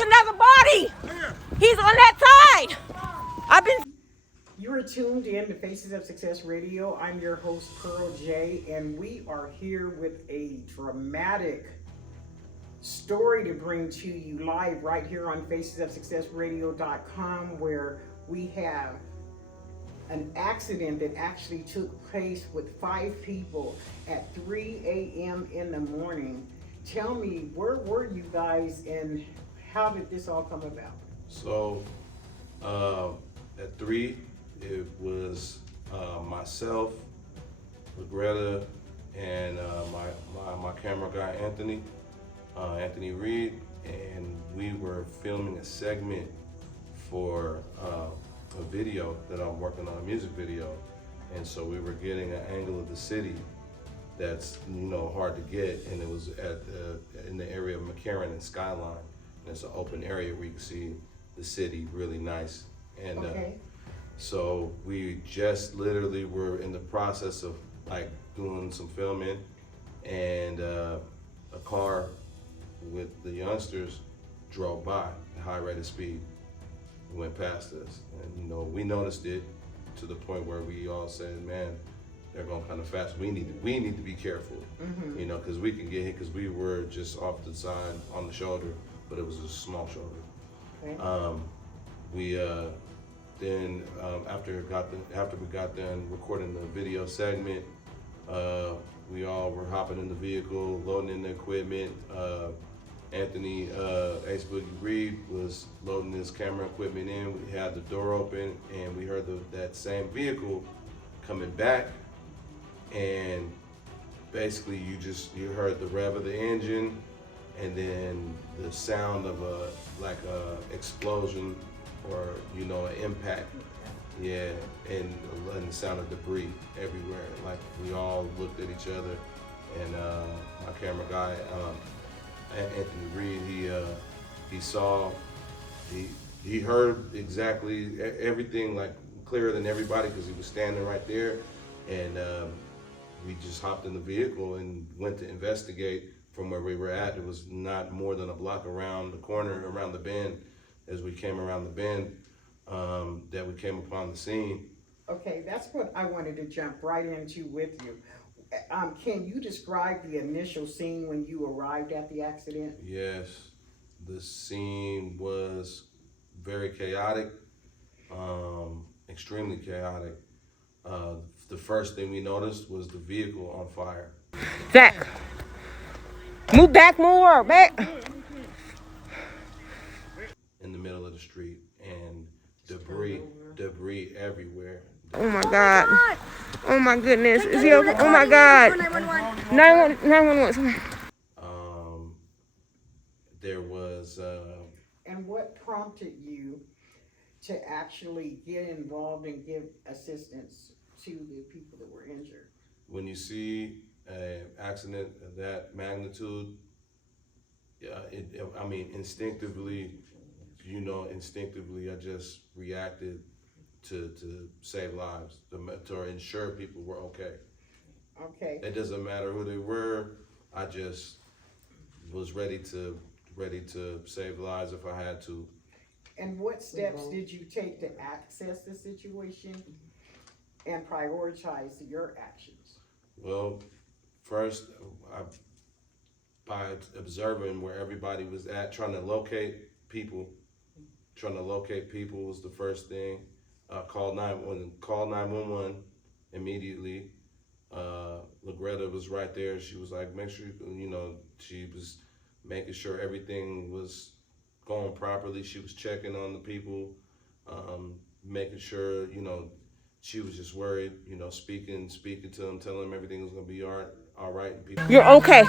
There's another body. He's on that side. You are tuned in to Faces of Success Radio. I'm your host, Pearl J, and we are here with a dramatic story to bring to you live right here on facesofsuccessradio.com, where we have an accident that actually took place with 5 people at 3 a.m. in the morning. Tell me, where were you guys and how did this all come about? So, at 3, it was myself, Gretta, and my camera guy, Anthony Reed, and we were filming a segment for a video that I'm working on, a music video. And so we were getting an angle of the city that's, hard to get, and it was in the area of McCarran and Skyline. And it's an open area where you can see the city really nice. And Okay. so we just literally were in the process of doing some filming, and a car with the youngsters drove by at high rate of speed, went past us, and we noticed it to the point where we all said, "Man, they're going kind of fast. We need to be careful, because we can get hit." Because we were just off the side on the shoulder, but it was a small shoulder. Okay. We then after we got done recording the video segment, we all were hopping in the vehicle, loading in the equipment. Anthony Ace Boogie Reed was loading his camera equipment in. We had the door open, and we heard that same vehicle coming back, and basically you heard the rev of the engine, and then the sound of a explosion or an impact. Yeah, and the sound of debris everywhere. Like, we all looked at each other, and my camera guy, Anthony Reed, he heard exactly everything, clearer than everybody, because he was standing right there. And we just hopped in the vehicle and went to investigate from where we were at. It was not more than a block around the corner, around the bend. As we came around the bend, that we came upon the scene. Okay, that's what I wanted to jump right into with you. Can you describe the initial scene when you arrived at the accident? Yes, the scene was very chaotic, extremely chaotic. The first thing we noticed was the vehicle on fire. Zach, move back more, back. In the middle of the street, and debris everywhere. Oh my God. Oh my goodness. Is he okay? Oh my God. 911. There was. And what prompted you to actually get involved and give assistance to the people that were injured? When you see an accident of that magnitude, instinctively, I just reacted to save lives, to ensure people were okay. Okay. It doesn't matter who they were. I just was ready to save lives if I had to. And what steps did you take to access the situation and prioritize your actions? Well, first, by observing where everybody was at, trying to locate people was the first thing. Call 911 immediately. Gretta was right there. She was like, make sure, she was making sure everything was going properly. She was checking on the people, making sure, she was just worried, speaking to them, telling them everything was gonna be all right. And people, You're okay.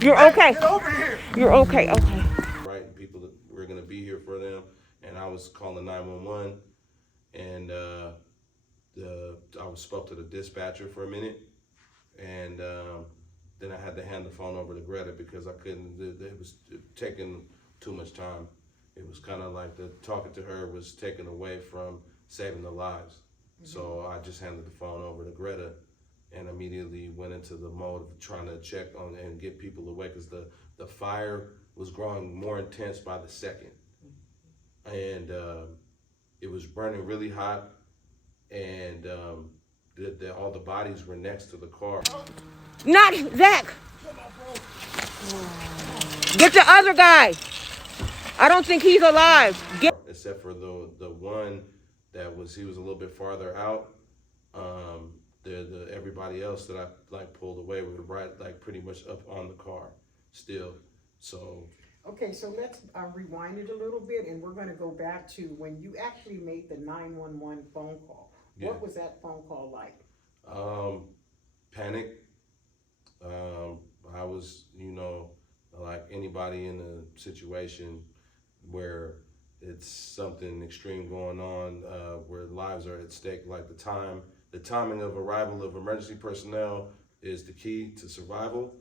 You're okay. Get over here. You're okay. Okay. right, and people that were gonna be here for them. And I was calling 911, and I spoke to the dispatcher for a minute, and then I had to hand the phone over to Gretta because I couldn't. It was taking too much time. It was kind of like talking to her was taken away from saving the lives. Mm-hmm. So I just handed the phone over to Gretta, and immediately went into the mode of trying to check on and get people away, because the fire was growing more intense by the second. And it was burning really hot, and all the bodies were next to the car. Not Zach. Get the other guy. I don't think he's alive. Except for the one that he was a little bit farther out. Everybody else that I like pulled away were right, like pretty much up on the car still. So. Okay, so let's rewind it a little bit, and we're going to go back to when you actually made the 911 phone call. Yeah. What was that phone call like? Panic. I was, like anybody in a situation where it's something extreme going on, where lives are at stake. Like the timing of arrival of emergency personnel is the key to survival.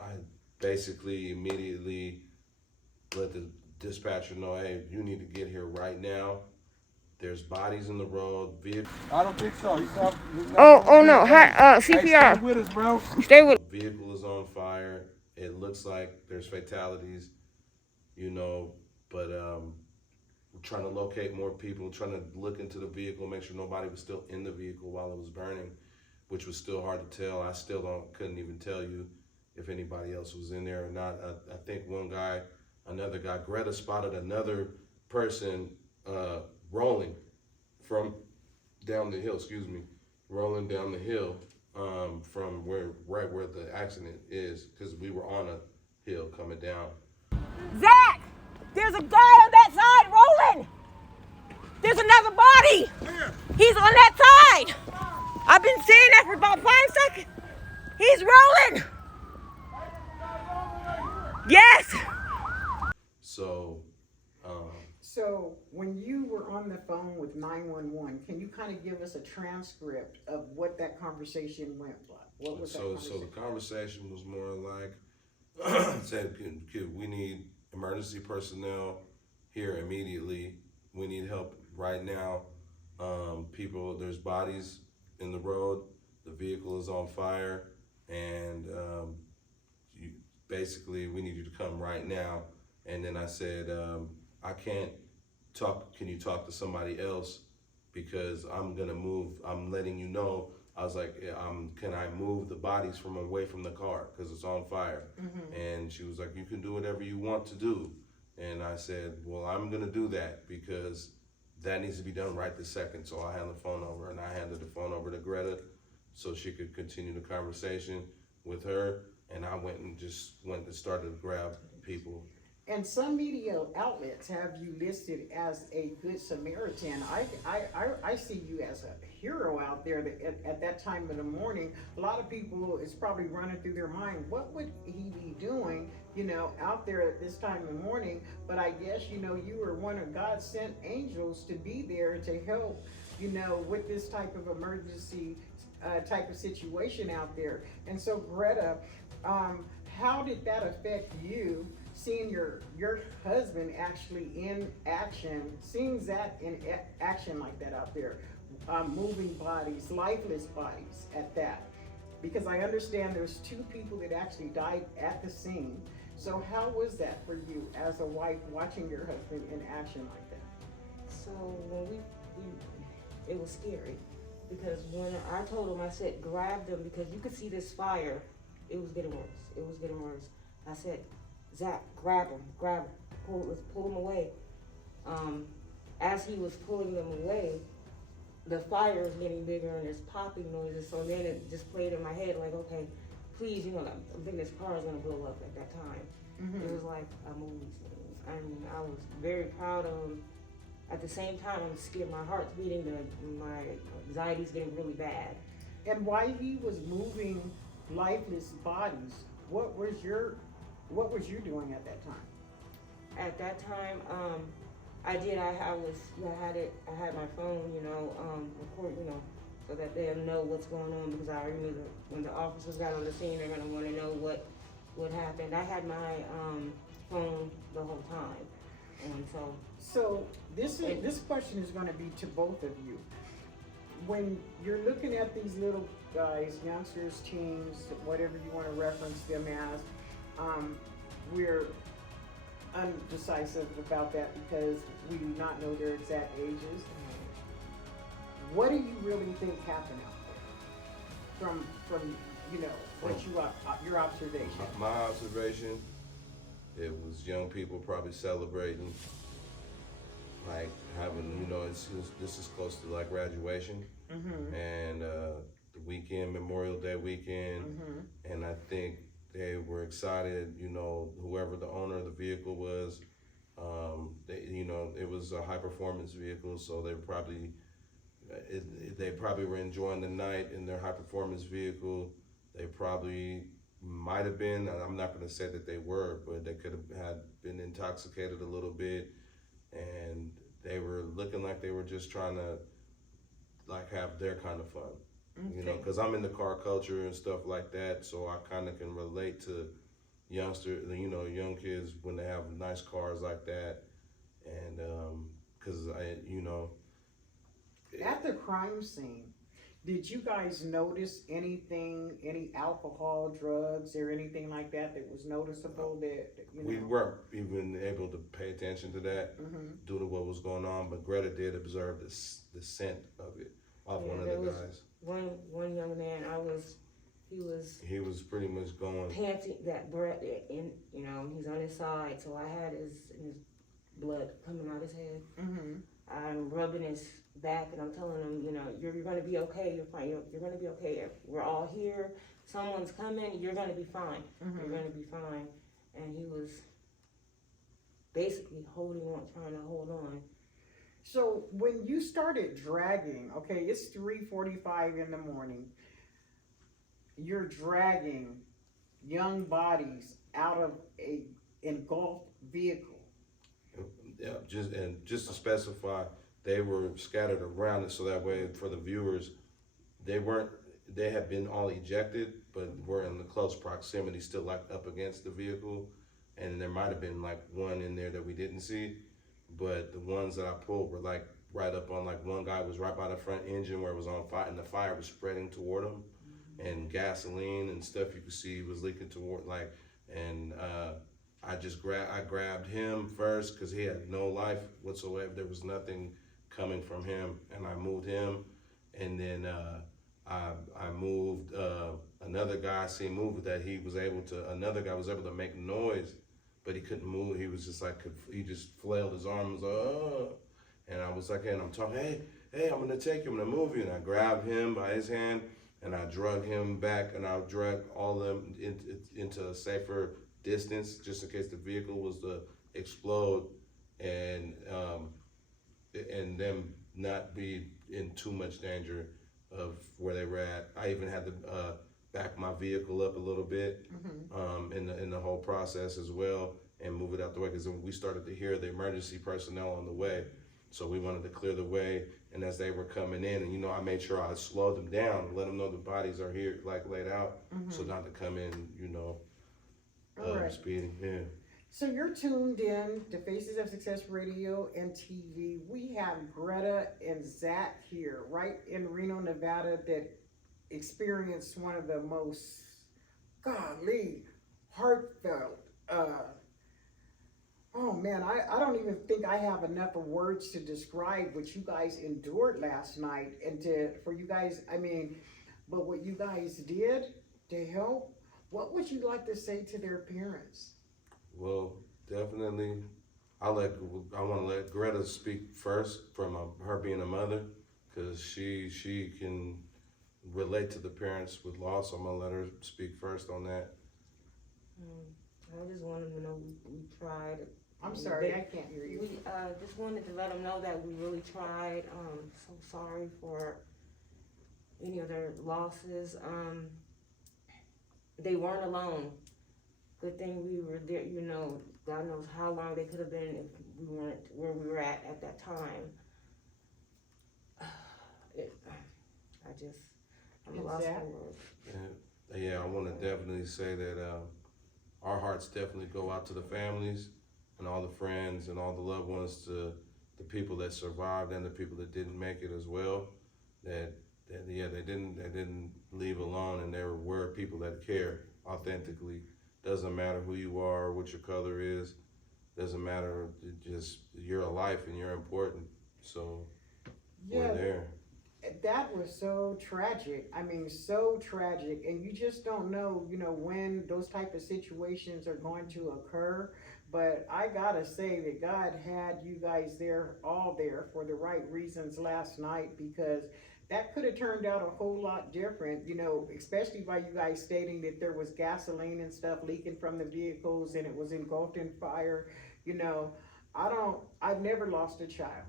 I basically immediately let the dispatcher know, hey, you need to get here right now. There's bodies in the road. I don't think so. Oh no. CPR. Hey, stay with us, bro. Stay with. Vehicle is on fire. It looks like there's fatalities, but we're trying to locate more people, trying to look into the vehicle, make sure nobody was still in the vehicle while it was burning, which was still hard to tell. I still couldn't even tell you if anybody else was in there or not. I think another guy, Gretta spotted another person rolling from down the hill, rolling down the hill from right where the accident is, because we were on a hill coming down. Zach, there's a guy on that side rolling. There's another body. He's on that side. I've been saying that for about 5 seconds. He's rolling. Yes. So when you were on the phone with 911, can you kind of give us a transcript of what that conversation went like? What was that conversation? So the conversation was more like, said, we need emergency personnel here immediately. We need help right now. There's bodies in the road. The vehicle is on fire, and basically we need you to come right now. And then I said, I can't talk. Can you talk to somebody else? Because I'm gonna move. I'm letting you know. I was like, can I move the bodies from away from the car because it's on fire? Mm-hmm. And she was like, you can do whatever you want to do. And I said, well, I'm gonna do that because that needs to be done right this second. So I handed the phone over, and I handed the phone over to Gretta so she could continue the conversation with her. And I went and started to grab people. And some media outlets have you listed as a good Samaritan. I see you as a hero out there. That at that time of the morning, a lot of people, it's probably running through their mind, what would he be doing, out there at this time of the morning? But I guess, you were one of God's sent angels to be there to help, with this type of emergency type of situation out there. And so, Gretta, how did that affect you? Seeing your husband actually in action, seeing that in action like that out there, moving bodies, lifeless bodies at that. Because I understand there's 2 people that actually died at the scene. So how was that for you as a wife watching your husband in action like that? So when it was scary, because when I told him, I said, grab them, because you could see this fire. It was getting worse. I said, Zach, grab him, pull him away. As he was pulling them away, the fire is getting bigger and there's popping noises. So then it just played in my head like, okay, please, I'm thinking this car is gonna blow up at that time. Mm-hmm. It was like a movie scene. I was very proud of him. At the same time, I'm scared. My heart's beating. My anxiety's getting really bad. And while he was moving lifeless bodies, what was you doing at that time? At that time, I had my phone, record, so that they'll know what's going on, because I remember when the officers got on the scene, they're gonna want to know what happened. I had my phone the whole time, and so this question is going to be to both of you. when you're looking at these little guys, youngsters, teens, whatever you want to reference them as, we're undecisive about that because we do not know their exact ages. What do you really think happened out there? From you know what your observation? My observation, it was young people probably celebrating, like having, this is close to like graduation, and the weekend, Memorial Day weekend, and I think they were excited, whoever the owner of the vehicle was, it was a high performance vehicle, so they probably were enjoying the night in their high performance vehicle. They probably might have been, I'm not going to say that they were, but they could have had been intoxicated a little bit, and they were looking like they were just trying to like have their kind of fun. Because I'm in the car culture and stuff like that, so I kind of can relate to young kids when they have nice cars like that, and because at the crime scene, did you guys notice anything, any alcohol, drugs, or anything like that was noticeable that, We weren't even able to pay attention to that due to what was going on, but Greta did observe the scent of it off one of the guys. One young man, he was pretty much going panting that breath, and he's on his side, so I had his blood coming out his head. I'm rubbing his back and I'm telling him, you're gonna be okay, you're fine, you're gonna be okay. We're all here, someone's coming, you're gonna be fine. You're gonna be fine. And he was basically holding on, trying to hold on. So when you started dragging, okay, it's 3:45 in the morning, you're dragging young bodies out of a engulfed vehicle. Yeah, just to specify, they were scattered around it so that way for the viewers, they had been all ejected, but were in the close proximity, still like up against the vehicle, and there might have been like one in there that we didn't see, but the ones that I pulled were like right up on, like one guy was right by the front engine where it was on fire, and the fire was spreading toward him, and gasoline and stuff you could see was leaking toward, like, and I grabbed him first because he had no life whatsoever. There was nothing coming from him, and I moved him, and then I moved another guy. I seen move that another guy was able to make noise, but he couldn't move. He was just like, he just flailed his arms, and I was like, and I'm talking, hey, I'm gonna take you, I'm gonna move you, and I grabbed him by his hand, and I drug him back, and I dragged all of them into a safer distance, just in case the vehicle was to explode, and them not be in too much danger of where they were at. I even had to back my vehicle up a little bit in the whole process as well, and move it out the way, because we started to hear the emergency personnel on the way, so we wanted to clear the way. And as they were coming in, and I made sure I slowed them down, let them know the bodies are here, like laid out, so not to come in, Right. speeding. Yeah. So you're tuned in to Faces of Success Radio and TV. We have Greta and Zach here, right in Reno, Nevada, that experienced one of the most, golly, heartfelt, oh man, I don't even think I have enough words to describe what you guys endured last night, and for you guys, but what you guys did to help. What would you like to say to their parents? Well, definitely, I want to let Greta speak first from her being a mother, because she can relate to the parents with loss. I'm gonna let her speak first on that. I just wanted to know we tried. I'm sorry, I can't hear you. We just wanted to let them know that we really tried. So sorry for any of their losses. They weren't alone. Good thing we were there, God knows how long they could have been if we weren't where we were at that time. I'm lost for words. Yeah, I want to definitely say that our hearts definitely go out to the families and all the friends and all the loved ones, to the people that survived and the people that didn't make it as well. that they didn't leave alone, and there were people that care authentically. Doesn't matter who you are, what your color is, doesn't matter, just you're alive and you're important. So we're there. That was so tragic. I mean, so tragic. And you just don't know, when those type of situations are going to occur. But I gotta say that God had you guys all there for the right reasons last night, because that could have turned out a whole lot different, especially by you guys stating that there was gasoline and stuff leaking from the vehicles and it was engulfed in fire. I've never lost a child.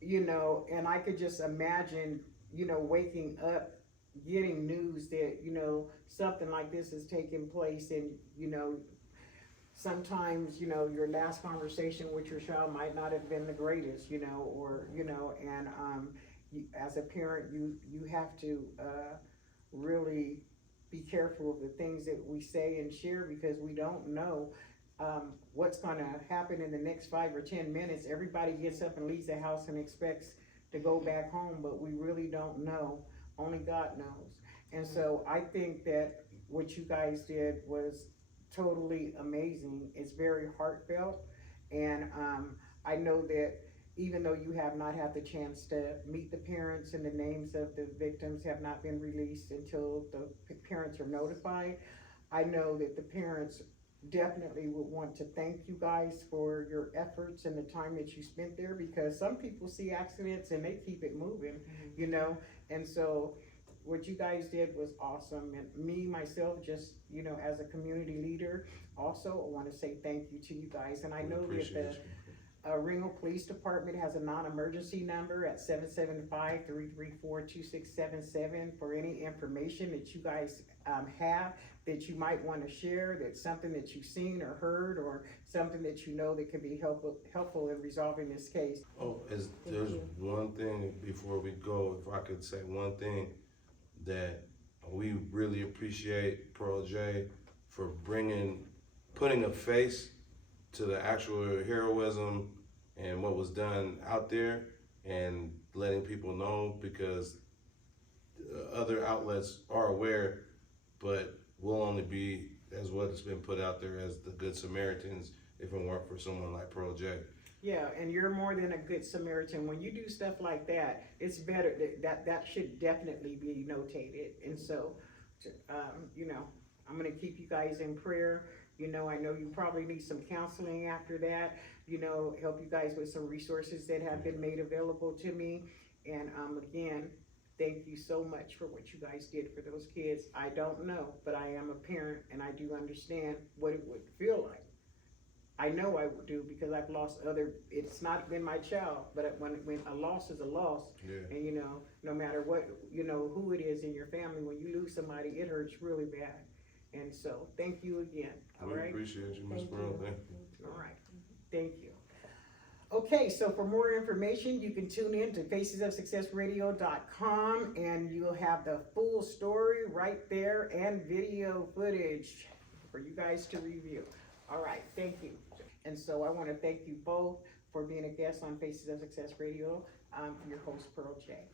And I could just imagine, waking up, getting news that, something like this is taking place, and, sometimes, your last conversation with your child might not have been the greatest, as a parent, you have to, really be careful of the things that we say and share, because we don't know what's going to happen in the next 5 or 10 minutes. Everybody gets up and leaves the house and expects to go back home, but we really don't know. Only God knows. And so I think that what you guys did was totally amazing. It's very heartfelt, and I know that even though you have not had the chance to meet the parents, and the names of the victims have not been released until the parents are notified, I know that the parents definitely would want to thank you guys for your efforts and the time that you spent there, because some people see accidents and they keep it moving, and so what you guys did was awesome. And me, myself, just, as a community leader, also I want to say thank you to you guys. And I know that the Reno Police Department has a non-emergency number at 775-334-2677 for any information that you guys have that you might want to share, that's something that you've seen or heard, or something that that can be helpful in resolving this case. Oh, there's one thing before we go, if I could say one thing, that we really appreciate Pearl J for putting a face to the actual heroism and what was done out there, and letting people know, because other outlets are aware, but we'll only be as what has been put out there as the Good Samaritans if it weren't for someone like Pearl J. Yeah, and you're more than a good Samaritan. When you do stuff like that, it's better that should definitely be notated. And so, I'm gonna keep you guys in prayer. I know you probably need some counseling after that. Help you guys with some resources that have been made available to me. And again, thank you so much for what you guys did for those kids. I don't know, but I am a parent, and I do understand what it would feel like. I know I would do, because I've lost it's not been my child, but when a loss is a loss, Yeah. and no matter what, who it is in your family, when you lose somebody, it hurts really bad. And so, thank you again, all We right? appreciate you, Ms. Pearl. Thank you. All right, thank you. Okay, so for more information, you can tune in to facesofsuccessradio.com, and you'll have the full story right there and video footage for you guys to review. All right, thank you. And so I want to thank you both for being a guest on Faces of Success Radio. I'm your host, Pearl J.